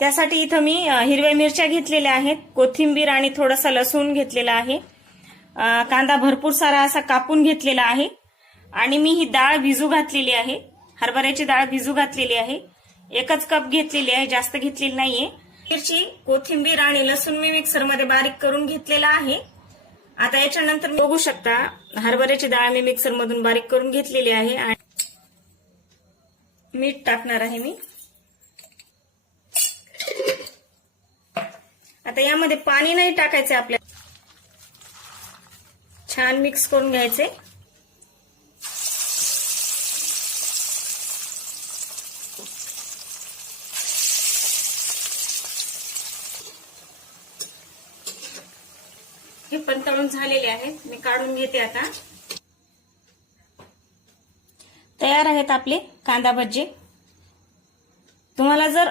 त्यासाठी इथं मी हिरव्या मिरच्या घेतलेल्या आहेत, कोथिंबीर आणि थोडासा लसूण घेतलेला आहे, कांदा भरपूर सारा असा कापून घेतलेला आहे आणि मी ही डाळ भिजू घातलेली आहे, हरभऱ्याची डाळ भिजू घातलेली आहे. 1च कप घेतलेली आहे, जास्त घेतलेली नाहीये. मिरची, कोथिंबीर आणि लसूण मी मिक्सरमध्ये बारीक करून घेतलेला आहे. आता याच्यानंतर बघू शकता हरभऱ्याची डाळ मी मिक्सरमधून बारीक करून घेतलेली आहे आणि मीठ टाकणार आहे मी. आता यामध्ये पाणी नाही टाकायचं आपल्याला, छान मिक्स करून घ्यायचे. हे पण तळून झालेले आहेत, मी काढून घेते. आता तयार आहेत आपले कांदा भजी. तुम्हाला जर